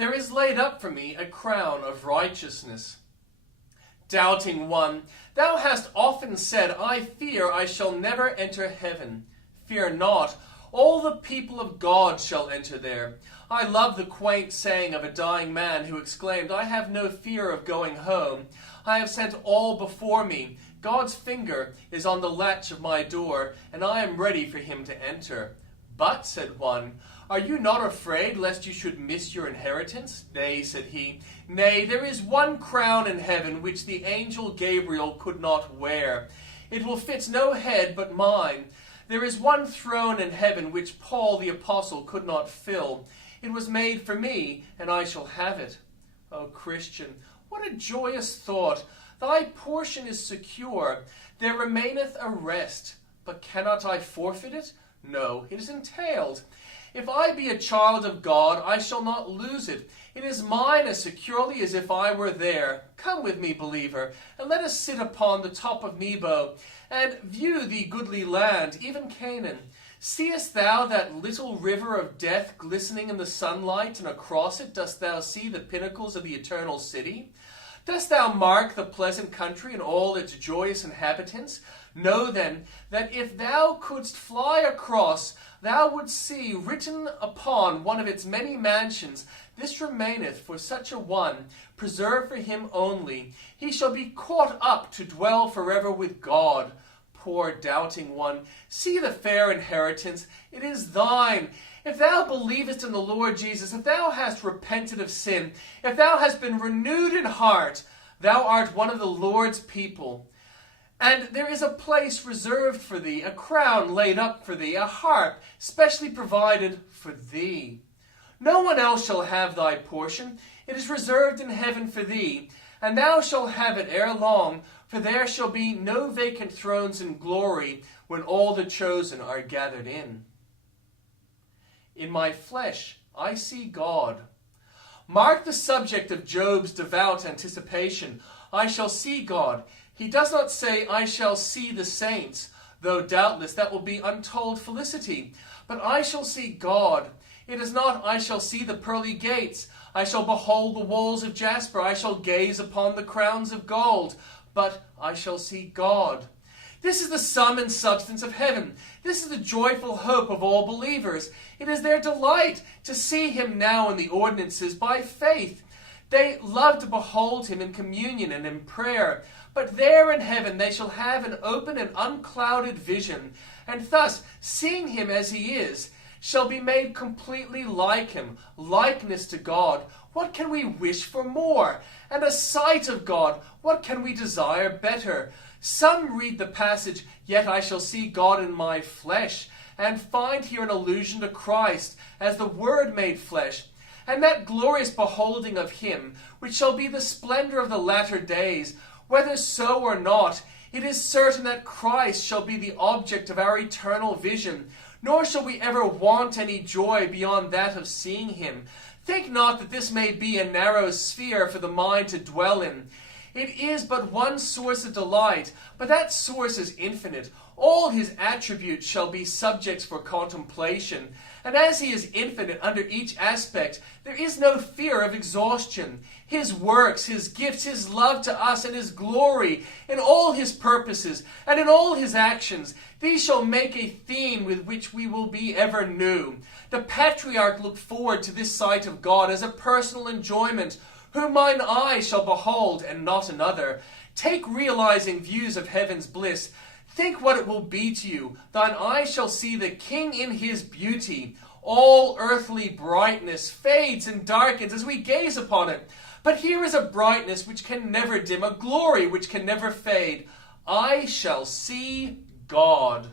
There is laid up for me a crown of righteousness. Doubting one, thou hast often said, I fear I shall never enter heaven. Fear not, all the people of God shall enter there. I love the quaint saying of a dying man who exclaimed, I have no fear of going home. I have sent all before me. God's finger is on the latch of my door, and I am ready for him to enter. But, said one, are you not afraid lest you should miss your inheritance? Nay, said he, nay, there is one crown in heaven which the angel Gabriel could not wear. It will fit no head but mine. There is one throne in heaven which Paul the apostle could not fill. It was made for me, and I shall have it. O Christian, what a joyous thought! Thy portion is secure. There remaineth a rest. But cannot I forfeit it? No, it is entailed. If I be a child of God, I shall not lose it. It is mine as securely as if I were there. Come with me, believer, and let us sit upon the top of Nebo, and view the goodly land, even Canaan. Seest thou that little river of death glistening in the sunlight, and across it dost thou see the pinnacles of the eternal city? Dost thou mark the pleasant country and all its joyous inhabitants? Know then that if thou couldst fly across, thou wouldst see written upon one of its many mansions, This remaineth for such a one, preserved for him only. He shall be caught up to dwell forever with God. Poor doubting one, see the fair inheritance, it is thine. If thou believest in the Lord Jesus, if thou hast repented of sin, if thou hast been renewed in heart, thou art one of the Lord's people. And there is a place reserved for thee, a crown laid up for thee, a harp specially provided for thee. No one else shall have thy portion. It is reserved in heaven for thee, and thou shalt have it ere long, for there shall be no vacant thrones in glory when all the chosen are gathered in. In my flesh I see God. Mark the subject of Job's devout anticipation. I shall see God. He does not say, I shall see the saints, though doubtless that will be untold felicity. But I shall see God. It is not, I shall see the pearly gates. I shall behold the walls of jasper. I shall gaze upon the crowns of gold. But I shall see God. This is the sum and substance of heaven. This is the joyful hope of all believers. It is their delight to see him now in the ordinances by faith. They love to behold him in communion and in prayer. But there in heaven they shall have an open and unclouded vision, and thus, seeing him as he is, shall be made completely like him, likeness to God. What can we wish for more? And a sight of God, what can we desire better? Some read the passage, yet I shall see God in my flesh, and find here an allusion to Christ as the Word made flesh, and that glorious beholding of him, which shall be the splendor of the latter days. Whether so or not, it is certain that Christ shall be the object of our eternal vision, nor shall we ever want any joy beyond that of seeing him. Think not that this may be a narrow sphere for the mind to dwell in. It is but one source of delight, but that source is infinite. All his attributes shall be subjects for contemplation, and as he is infinite under each aspect, there is no fear of exhaustion. His works, his gifts, his love to us, and his glory in all his purposes and in all his actions, these shall make a theme with which we will be ever new. The patriarch looked forward to this sight of God as a personal enjoyment, whom mine eye shall behold, and not another. Take realizing views of heaven's bliss. Think what it will be to you. Thine eye shall see the King in his beauty. All earthly brightness fades and darkens as we gaze upon it. But here is a brightness which can never dim, a glory which can never fade. I shall see God.